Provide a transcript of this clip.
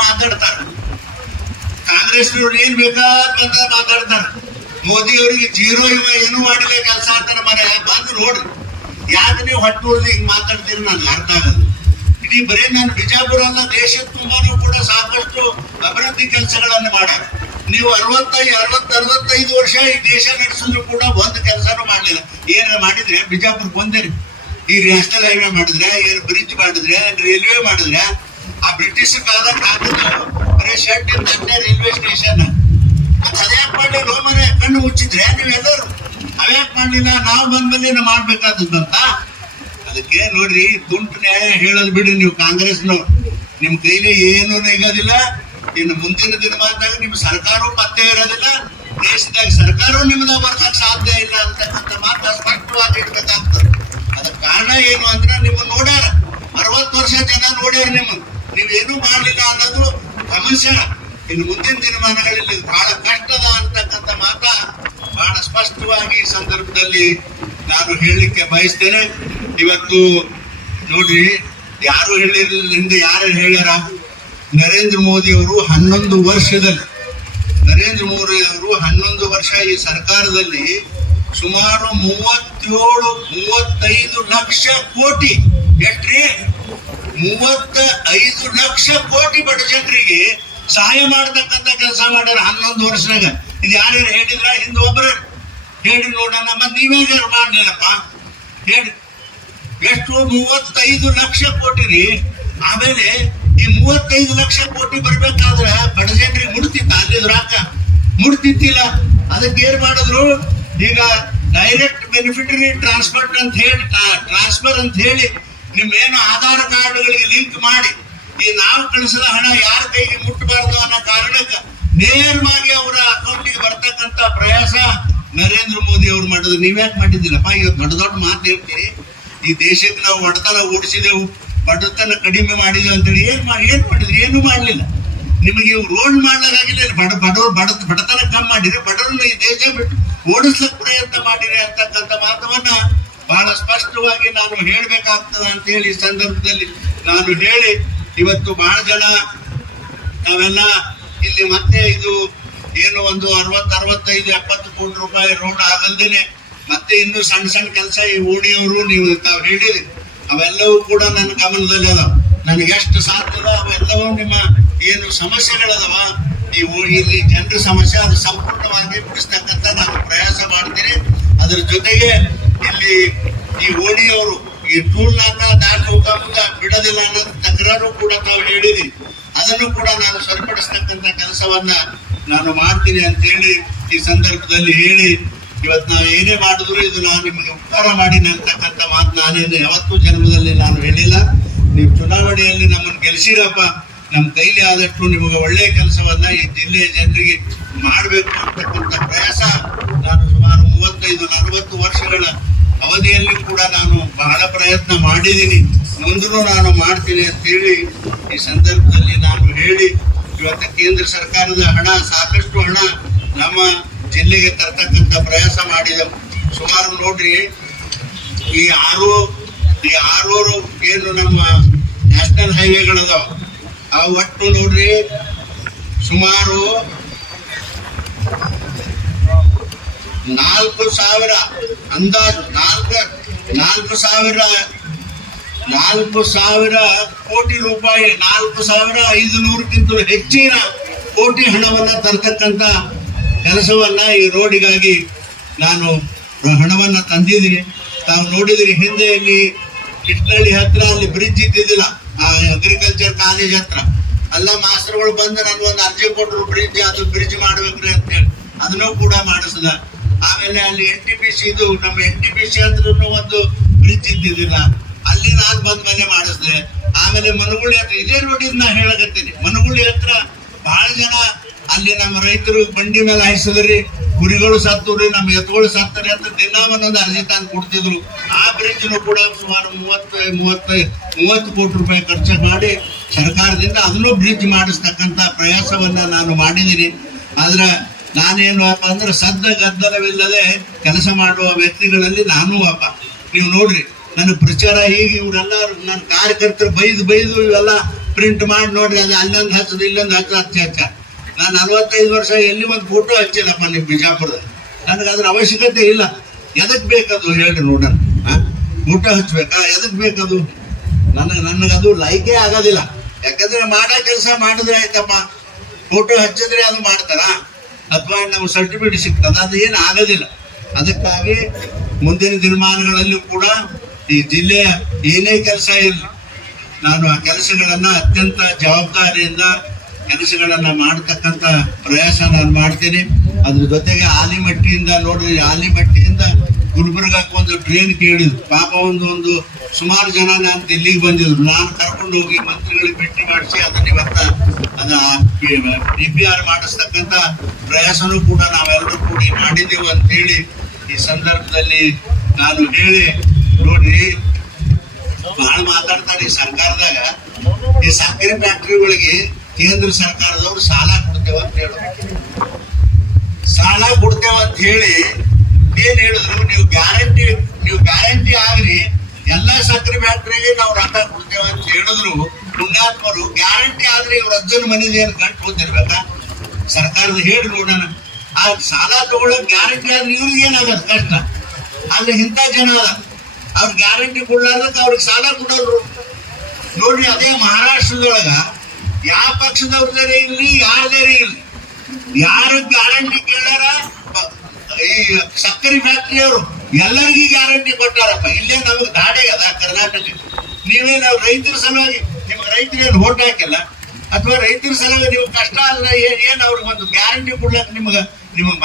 ಮಾತಾಡ್ತಾರ. ಕಾಂಗ್ರೆಸ್ನವ್ರು ಏನ್ ಬೇಕಾದಂತ ಮಾತಾಡ್ತಾರ. ಮೋದಿ ಅವರಿಗೆ ಜೀರೋ ಇವ ಏನು ಮಾಡಿಲ್ಲ ಕೆಲಸ ಅಂತಾರ ಮನೆ. ಬಂದು ನೋಡ್ರಿ ಯಾಕೆ ನೀವು ಹೊಟ್ಟು ಉಳ್ದು ಹಿಂಗ್ ಮಾತಾಡ್ತೀರಿ ನನ್ಗೆ ಅರ್ಥ ಆಗಲ್ಲ ಇಡೀ ಬರೀ ನಾನು ಬಿಜಾಪುರ ಅಲ್ಲ, ದೇಶದ ತುಂಬಾನು ಕೂಡ ಸಾಕಷ್ಟು ಅಭಿವೃದ್ಧಿ ಕೆಲಸಗಳನ್ನು ಮಾಡ್ಯಾರ ನೀವು ಅರವತ್ತೈದು ಅರವತ್ತು ಅರವತ್ತೈದು ವರ್ಷ ಈ ದೇಶ ನಡೆಸಿದ್ರು ಕೂಡ ಒಂದು ಕೆಲಸನೂ ಮಾಡಲಿಲ್ಲ. ಏನಾರ ಮಾಡಿದ್ರೆ ಬಿಜಾಪುರಕ್ಕೆ ಬಂದೇರಿ. ಈ ನ್ಯಾಷನಲ್ ಹೈವೇ ಮಾಡಿದ್ರೆ ಏನು ಬ್ರಿಡ್ಜ್ ಮಾಡಿದ್ರೆ ರೈಲ್ವೆ ಮಾಡಿದ್ರೆ ಬ್ರಿಟಿಷ್ ಕಾಲದಾಗ ಬರೀ ಶೆಡ್ ಇದ್ದಂತೆ ರೈಲ್ವೆ ಸ್ಟೇಷನ್. ಅದ್ಯಾಕೆ ಮಾಡಿ ಮನೆ, ಕಣ್ಣು ಮುಚ್ಚಿದ್ರೆ ನೀವೆಲ್ಲರೂ ಅವ್ಯಾಕೆ ಮಾಡಲಿಲ್ಲ? ನಾವು ಬಂದ್ಮೇಲೆ ನಾವು ಮಾಡ್ಬೇಕಾದದ್ದಂತ ಅದಕ್ಕೆ ನೋಡ್ರಿ ತುಂಟು ನ್ಯಾಯ ಹೇಳೋದು ಬಿಡಿ ನೀವು ಕಾಂಗ್ರೆಸ್ನವ್ರು. ನಿಮ್ಮ ಕೈಲಿ ಏನು ನಿಗೋದಿಲ್ಲ. ಇನ್ನು ಮುಂದಿನ ದಿನಮಾನದಾಗ ನಿಮ್ಮ ಸರ್ಕಾರವೂ ಪತ್ತೆ ಇರೋದಿಲ್ಲ. ದೇಶದಾಗ ಸರ್ಕಾರವೂ ನಿಮ್ದ ಬರ್ಸಕ್ ಸಾಧ್ಯ ಇಲ್ಲ ಅಂತಕ್ಕಂಥ ಮಾತು ಸ್ಪಷ್ಟವಾಗಿ ಇಡ್ಬೇಕಾಗ್ತದೆ. ಅದಕ್ಕೆ ಕಾರಣ ಏನು ಅಂದ್ರೆ ನಿಮ್ಮ ನೋಡ್ಯಾರ. ಅರವತ್ತು ವರ್ಷ ಜನ ನೋಡ್ಯಾರ ನಿಮ್ಮನ್ನ. ನೀವೇನು ಮಾಡಲಿಲ್ಲ ಅನ್ನೋದು ಮನುಷ್ಯ ಇನ್ನು ಮುಂದಿನ ದಿನಮಾನಗಳಲ್ಲಿ ಬಹಳ ಕಷ್ಟದ ಅಂತಕ್ಕಂಥ ಮಾತ ಬಹಳ ಸ್ಪಷ್ಟವಾಗಿ ಈ ಸಂದರ್ಭದಲ್ಲಿ ನಾನು ಹೇಳಲಿಕ್ಕೆ ಬಯಸ್ತೇನೆ. ಇವತ್ತು ನೋಡಿ, ಯಾರು ಹೇಳಿರಲಿಲ್ಲ ಹಿಂದೆ ಯಾರು ಹೇಳ್ಯಾರ? ನರೇಂದ್ರ ಮೋದಿ ಅವರು ಹನ್ನೊಂದು ವರ್ಷದಲ್ಲಿ, ನರೇಂದ್ರ ಮೋದಿ ಅವರು ಹನ್ನೊಂದು ವರ್ಷ ಈ ಸರ್ಕಾರದಲ್ಲಿ ಸುಮಾರು ಮೂವತ್ತೇಳು, ಮೂವತ್ತೈದು ಲಕ್ಷ ಕೋಟಿ ಎಷ್ಟ್ರಿ ಮೂವತ್ತ ಐದು ಲಕ್ಷ ಕೋಟಿ ಬಡ ಜನರಿಗೆ ಸಹಾಯ ಮಾಡತಕ್ಕಂತ ಕೆಲಸ ಮಾಡ್ಯಾರ ಹನ್ನೊಂದು ವರ್ಷದಾಗ ಇದು ಯಾರ್ಯಾರು ಹೇಳಿದ್ರ? ಹಿಂದ ಒಬ್ಬರು ಹೇಳಿ ನೋಡೋಣ ಮತ್ತೆ ನೀವೇ ಮಾಡ್ಲಿಲ್ಲಪ್ಪ? ಹೇಳಿ. ಎಷ್ಟು? ಮೂವತ್ತೈದು ಲಕ್ಷ ಕೋಟಿ ರೀ ಆಮೇಲೆ ಈ ಮೂವತ್ತೈದು ಲಕ್ಷ ಕೋಟಿ ಬರ್ಬೇಕಾದ್ರ ಬಡ ಜನರಿಗೆ ಮುಡ್ತಿತ್ತ ಅಲ್ಲಿ ರೊಕ್ಕ ಮುಡ್ತಿತ್ತಿಲ್ಲ ಅದಕ್ಕೆ ಏನ್ ಮಾಡಿದ್ರು? ಈಗ ಡೈರೆಕ್ಟ್ ಬೆನಿಫಿಟರಿ ಟ್ರಾನ್ಸ್ಫರ್ ಅಂತ ಹೇಳಿ ಟ್ರಾನ್ಸ್ಫರ್ ಅಂತ ಹೇಳಿ ನಿಮ್ಮೇನು ಆಧಾರ್ ಕಾರ್ಡ್ಗಳಿಗೆ ಲಿಂಕ್ ಮಾಡಿ ಈ ನಾವು ಕಳಿಸಿದ ಹಣ ಯಾರ ಕೈಗೆ ಮುಟ್ಟಬಾರದು ಅನ್ನೋ ಕಾರಣಕ್ಕೆ ನೇರವಾಗಿ ಅವರ ಅಕೌಂಟಿಗೆ ಬರ್ತಕ್ಕಂತ ಪ್ರಯಾಸ ನರೇಂದ್ರ ಮೋದಿ ಅವ್ರು ಮಾಡಿದ್ರು. ನೀವ್ಯಾಕೆ ಮಾಡಿದ್ದೀರಪ್ಪ? ಇವತ್ತು ದೊಡ್ಡ ದೊಡ್ಡ ಮಾತು ಹೇಳ್ತೀರಿ. ಈ ದೇಶಕ್ಕೆ ನಾವು ಒಡೆತನ ಓಡಿಸಿದೆವು. ಬಡತನ ಕಡಿಮೆ ಮಾಡಿದೆವು ಅಂತೇಳಿ ಏನ್ ಏನ್ ಮಾಡಿದ್ರಿ? ಏನು ಮಾಡಲಿಲ್ಲ. ನಿಮಗೆ ರೋಡ್ ಮಾಡ್ಲಾಗಿಲ್ಲ ಬಡ ಬಡವ್ರು ಬಡ ಬಡತನ ಕಮ್ಮಿ ಮಾಡಿರಿ. ಬಡವ್ರನ್ನ ಈ ದೇಶ ಬಿಟ್ಟು ಓಡಿಸ್ಲಕ್ ಪ್ರಯತ್ನ ಮಾಡಿರಿ ಅಂತಕ್ಕಂಥ ಮಾತವನ್ನ ಬಹಳ ಸ್ಪಷ್ಟವಾಗಿ ನಾನು ಹೇಳಬೇಕಾಗ್ತದೆ ಅಂತ ಹೇಳಿ ಈ ಸಂದರ್ಭದಲ್ಲಿ ನಾನು ಹೇಳಿ, ಇವತ್ತು ಬಹಳ ಜನ ನಾವೆಲ್ಲ ಇಲ್ಲಿ ಮತ್ತೆ ಇದು ಏನು ಒಂದು ಅರವತ್ತು, ಅರವತ್ತೈದು, ಎಪ್ಪತ್ತು ಕೋಟಿ ರೂಪಾಯಿ ರೋಡ್ ಆಗಲ್ದೇನೆ ಮತ್ತೆ ಇನ್ನು ಸಣ್ಣ ಸಣ್ಣ ಕೆಲಸ ಈ ಓಣಿಯವರು ನೀವು ತಾವು ಹೇಳಿರಿ. ಅವೆಲ್ಲವೂ ಕೂಡ ನನ್ನ ಗಮನದಲ್ಲಿ ಅದಾವ. ನನಗೆ ಎಷ್ಟು ಸಾಧ್ಯದ ಅವೆಲ್ಲವೂ ನಿಮ್ಮ ಏನು ಸಮಸ್ಯೆಗಳದವ? ಈ ಓ- ಇಲ್ಲಿ ಜನರ ಸಮಸ್ಯೆ ಅದು ಸಂಪೂರ್ಣವಾಗಿ ಬಿಡಿಸ್ತಕ್ಕಂಥ ನಾನು ಪ್ರಯಾಸ ಮಾಡ್ತೀನಿ. ಅದರ ಜೊತೆಗೆ ಇಲ್ಲಿ ಈ ಓಣಿಯವರು, ಈ ಟೂಲ್ ನಾಕ ದಾಟಿ ಹೋಗಂತ ಬಿಡೋದಿಲ್ಲ ಅನ್ನೋದು ತಕರಾರು ಕೂಡ ತಾವು ಹೇಳಿರಿ ಅದನ್ನು ಕೂಡ ನಾನು ಸರಿಪಡಿಸ್ತಕ್ಕಂಥ ಕೆಲಸವನ್ನ ನಾನು ಮಾಡ್ತೀನಿ ಅಂತ ಹೇಳಿ ಈ ಸಂದರ್ಭದಲ್ಲಿ ಹೇಳಿ, ಇವತ್ತು ನಾವು ಏನೇ ಮಾಡಿದ್ರು ಇದು ನಾನು ನಿಮಗೆ ಉಪಕಾರ ಮಾಡೀನಿ ಅಂತಕ್ಕಂಥ ಮಾತು ನಾನೇನು ಯಾವತ್ತೂ ಜನ್ಮದಲ್ಲಿ ನಾನು ಹೇಳಿಲ್ಲ. ನೀವು ಚುನಾವಣೆಯಲ್ಲಿ ನಮ್ಮನ್ನು ಗೆಲ್ಸಿರಪ್ಪ. ನಮ್ಮ ಕೈಲಿ ಆದಷ್ಟು ನಿಮಗೆ ಒಳ್ಳೆಯ ಕೆಲಸವನ್ನ ಈ ಜಿಲ್ಲೆಯ ಜನರಿಗೆ ಮಾಡಬೇಕು ಅಂತಕ್ಕಂಥ ಪ್ರಯಾಸ ನಾನು ಸುಮಾರು ಮೂವತ್ತೈದು, ನಲವತ್ತು ವರ್ಷಗಳ ಅವಧಿಯಲ್ಲಿ ಕೂಡ ನಾನು ಬಹಳ ಪ್ರಯತ್ನ ಮಾಡಿದ್ದೀನಿ. ಮುಂದೂ ನಾನು ಮಾಡ್ತೀನಿ ಅಂತೇಳಿ ಈ ಸಂದರ್ಭದಲ್ಲಿ ನಾನು ಹೇಳಿ, ಇವತ್ತು ಕೇಂದ್ರ ಸರ್ಕಾರದ ಹಣ, ಸಾಕಷ್ಟು ಹಣ ನಮ್ಮ ಜಿಲ್ಲೆಗೆ ತರ್ತಕ್ಕಂಥ ಪ್ರಯಾಸ ಮಾಡಿದೆವು. ಸುಮಾರು ನೋಡ್ರಿ, ಈ ಆರು, ಈ ಆರೂರು ಏನು ನಮ್ಮ ನ್ಯಾಷನಲ್ ಹೈವೇಗಳದಾವ ಆ ಒಟ್ಟು ನೋಡ್ರಿ, ಸುಮಾರು ನಾಲ್ಕು ಸಾವಿರ ಅಂದಾಜು, ನಾಲ್ಕು ನಾಲ್ಕು ಸಾವಿರ ನಾಲ್ಕು ಸಾವಿರ ಕೋಟಿ ರೂಪಾಯಿ, ನಾಲ್ಕು ಸಾವಿರ ಐದು ನೂರಕ್ಕಿಂತಲೂ ಹೆಚ್ಚಿನ ಕೋಟಿ ಹಣವನ್ನ ತರ್ತಕ್ಕಂಥ ಕೆಲಸವನ್ನ ಈ ರೋಡಿಗಾಗಿ ನಾನು ಹಣವನ್ನ ತಂದಿದ್ದೀನಿ. ತಾವು ನೋಡಿದಿರಿ, ಹಿಂದೆ ಇಲ್ಲಿ ಕಿಟ್ನಳ್ಳಿ ಹತ್ರ ಅಲ್ಲಿ ಬ್ರಿಡ್ಜ್ ಇದ್ದಿದ್ದಿಲ್ಲ. ಅಗ್ರಿಕಲ್ಚರ್ ಕಾಲೇಜ್ ಹತ್ರ. ಅಲ್ಲ ಮಾಸ್ಟರ್ಗಳು ಬಂದು ನಾನು ಒಂದು ಅರ್ಜಿ ಕೊಟ್ಟರು ಬ್ರಿಡ್ಜ್ ಅದು ಬ್ರಿಡ್ಜ್ ಮಾಡ್ಬೇಕ್ರಿ ಅಂತ ಹೇಳಿ ಅದನ್ನೂ ಕೂಡ ಮಾಡಿಸಿದ. ಆಮೇಲೆ ಅಲ್ಲಿ ಎನ್ ಟಿ ಪಿ ಸಿ ಇದು, ನಮ್ಮ ಎನ್ ಟಿ ಪಿ ಸಿ ಹತ್ರನು ಒಂದು ಬ್ರಿಡ್ಜ್ ಇದ್ದಿದ್ದಿಲ್ಲ. ಅಲ್ಲಿ ನಾನು ಬಂದ್ ಮನೆ ಮಾಡಿಸ್ದೆ. ಆಮೇಲೆ ಮನಗುಳಿ ಹತ್ರ, ಇದೇ ರೋಡಿಂದ ನಾ ಹೇಳಕತ್ತೀನಿ. ಮನಗುಳಿ ಹತ್ರ ಬಹಳ ಜನ ಅಲ್ಲಿ ನಮ್ಮ ರೈತರು ಬಂಡಿ ಮೇಲೆ ಹಾಯಿಸಿದ್ರಿ. ಕುರಿಗಳು ಸತ್ತವ್ರಿ ನಮ್ಮ ಎತ್ತುಗಳು ಸತ್ತರಿ ಅಂತ ದಿನ ಒಂದೊಂದು ಅರ್ಜಿ ತಂದು ಕೊಡ್ತಿದ್ರು. ಬ್ರಿಡ್ಜ್ನು ಕೂಡ ಸುಮಾರು ಮೂವತ್ತು ಮೂವತ್ತು ಮೂವತ್ತು ಕೋಟಿ ರೂಪಾಯಿ ಖರ್ಚು ಮಾಡಿ ಸರ್ಕಾರದಿಂದ ಅದನ್ನು ಬ್ರಿಡ್ಜ್ ಮಾಡಿಸ್ತಕ್ಕಂಥ ಪ್ರಯಾಸವನ್ನು ನಾನು ಮಾಡಿದ್ದೀನಿ. ಆದ್ರೆ ನಾನೇನು ಅಪ್ಪ ಅಂದ್ರೆ ಸದ್ದ ಗದ್ದಲವಿಲ್ಲದೆ ಕೆಲಸ ಮಾಡುವ ವ್ಯಕ್ತಿಗಳಲ್ಲಿ ನಾನು ಅಪ್ಪ. ನೀವು ನೋಡ್ರಿ, ನನ್ನ ಪ್ರಚಾರ ಹೀಗೆ ಇವರೆಲ್ಲ ನನ್ನ ಕಾರ್ಯಕರ್ತರು ಬೈದು ಬೈದು ಇವೆಲ್ಲ ಪ್ರಿಂಟ್ ಮಾಡಿ ನೋಡ್ರಿ, ಅದು ಅಲ್ಲೊಂದು ಹಚ್ಚದು, ಇಲ್ಲೊಂದು ಹಚ್ಚ ಹಚ್ಚ ಹಚ್ಚ ನಾನು ನಲವತ್ತೈದು ವರ್ಷ ಎಲ್ಲಿ ಒಂದು ಫೋಟೋ ಹಚ್ಚಿಲ್ಲಪ್ಪ ನಿಮ್ಮ ಬಿಜಾಪುರದಲ್ಲಿ. ನನಗೆ ಅದ್ರ ಅವಶ್ಯಕತೆ ಇಲ್ಲ. ಎದಕ್ಕೆ ಬೇಕದು ಹೇಳ್ರಿ ನೋಡೋಣ. ಫೋಟೋ ಹಚ್ಬೇಕಾ? ಎದಕ್ ಬೇಕದು? ನನಗೆ, ನನಗದು ಲೈಕೇ ಆಗೋದಿಲ್ಲ. ಯಾಕಂದ್ರೆ ಮಾಡೋ ಕೆಲಸ ಮಾಡಿದ್ರೆ ಆಯ್ತಪ್ಪ. ಫೋಟೋ ಹಚ್ಚಿದ್ರೆ ಅದು ಮಾಡ್ತಾರ? ಅಥವಾ ನಮ್ಮ ಸರ್ಟಿಫಿಕೇಟ್ ಸಿಗ್ತದ? ಅದು ಏನು ಆಗೋದಿಲ್ಲ. ಅದಕ್ಕಾಗಿ ಮುಂದಿನ ದಿನಮಾನಗಳಲ್ಲೂ ಕೂಡ ಈ ಜಿಲ್ಲೆಯ ಏನೇ ಕೆಲಸ ಇಲ್ಲ ನಾನು ಆ ಕೆಲಸಗಳನ್ನು ಅತ್ಯಂತ ಜವಾಬ್ದಾರಿಯಿಂದ ಕೆಲಸಗಳನ್ನು ಮಾಡತಕ್ಕಂತ ಪ್ರಯಾಸ ನಾನು ಮಾಡ್ತೀನಿ. ಅದ್ರ ಜೊತೆಗೆ ಆಲಿಮಟ್ಟಿಯಿಂದ ನೋಡ್ರಿ ಆಲಿಮಟ್ಟಿಯಿಂದ ಗುಲ್ಬರ್ಗಕ್ಕೆ ಒಂದು ಟ್ರೈನ್ ಕೇಳಿದ್ರು. ಪಾಪ ಒಂದು ಒಂದು ಸುಮಾರು ಜನ ನಾನು ದಿಲ್ಲಿಗೆ ಬಂದಿದ್ರು. ನಾನು ಕರ್ಕೊಂಡು ಹೋಗಿ ಮಂತ್ರಿಗಳಿಗೆ ಭೇಟಿ ಮಾಡಿಸಿ ಅದನ್ನ ಇವತ್ತ ಅದ ಡಿ ಪಿ ಆರ್ ಮಾಡಿಸ್ತಕ್ಕಂತ ಪ್ರಯಾಸನೂ ಕೂಡ ನಾವೆಲ್ಲರೂ ಕೂಡಿ ಮಾಡಿದ್ದೇವೆ ಅಂತ ಹೇಳಿ ಈ ಸಂದರ್ಭದಲ್ಲಿ ನಾನು ಹೇಳಿ ನೋಡ್ರಿ ಬಹಳ ಮಾತಾಡ್ತಾರೆ ಈ ಸರ್ಕಾರದಾಗ. ಈ ಸಕ್ಕರೆ ಫ್ಯಾಕ್ಟ್ರಿಗಳಿಗೆ ಕೇಂದ್ರ ಸರ್ಕಾರದವರು ಸಾಲ ಕೊಡ್ತೇವೆ ಅಂತ ಹೇಳಿ ಸಾಲ ಕೊಡ್ತೇವೆ ಅಂತ ಹೇಳಿ ಏನ್ ಹೇಳಿದ್ರು? ನೀವು ಗ್ಯಾರಂಟಿ ನೀವು ಗ್ಯಾರಂಟಿ ಆಗ್ರಿ ಎಲ್ಲಾ ಸಕ್ಕರೆ ಫ್ಯಾಕ್ಟ್ರಿಗೆ ನಾವು ರೊಕ್ಕ ಕೊಡ್ತೇವೆ ಅಂತ ಹೇಳಿದ್ರು. ಪುಣ್ಯಾತ್ಮರು ಗ್ಯಾರಂಟಿ ಆದ್ರೆ ಇವ್ರ ಅಜ್ಜನ ಮನೇಲಿ ಏನು ಗಂಟು ಕೊಡ್ತಿರ್ಬೇಕ ಸರ್ಕಾರದ ಹೇಳಿ ನೋಡೋಣ. ಆ ಸಾಲ ತಗೊಳ್ಳೋಕೆ ಗ್ಯಾರಂಟಿ ಆದ್ರೆ ಇವ್ರಿಗೆ ಏನಾಗದು ಕಷ್ಟ? ಆದ್ರೆ ಇಂಥ ಜನ ಅದ ಅವ್ರ ಗ್ಯಾರಂಟಿ ಕೊಡ್ಲಾರ್ದಕ್ಕೆ ಅವ್ರಿಗೆ ಸಾಲ ಕೊಡೋರು. ನೋಡ್ರಿ ಅದೇ ಮಹಾರಾಷ್ಟ್ರದೊಳಗ ಯಾವ ಪಕ್ಷದವ್ರದೇ ಇರ್ಲಿ ಯಾರ್ದೇ ಇರ್ಲಿ. ಯಾರು ಗ್ಯಾರಂಟಿ ಕೇಳ ಅವರು ಎಲ್ಲರಿಗೂ ಗ್ಯಾರಂಟಿ ಕೊಟ್ಟಾರಪ್ಪ. ಇಲ್ಲೇ ನಮಗೆ ಗಾಡಿ ಅದ ಕರ್ನಾಟಕ ನೀವೇ ನಾವು ರೈತರ ಸಲುವಾಗಿ ನಿಮ್ಗೆ ರೈತರೇನು ಓಟ್ ಹಾಕಿಲ್ಲ. ಅಥವಾ ರೈತರ ಸಲುವಾಗಿ ನೀವು ಕಷ್ಟ ಆದ್ರೆ ಏನ್ ಏನ್ ಅವ್ರಿಗೆ ಒಂದು ಗ್ಯಾರಂಟಿ ಕೊಡ್ಲಕ್ಕೆ ನಿಮ್ಗೆ ನಿಮಗೆ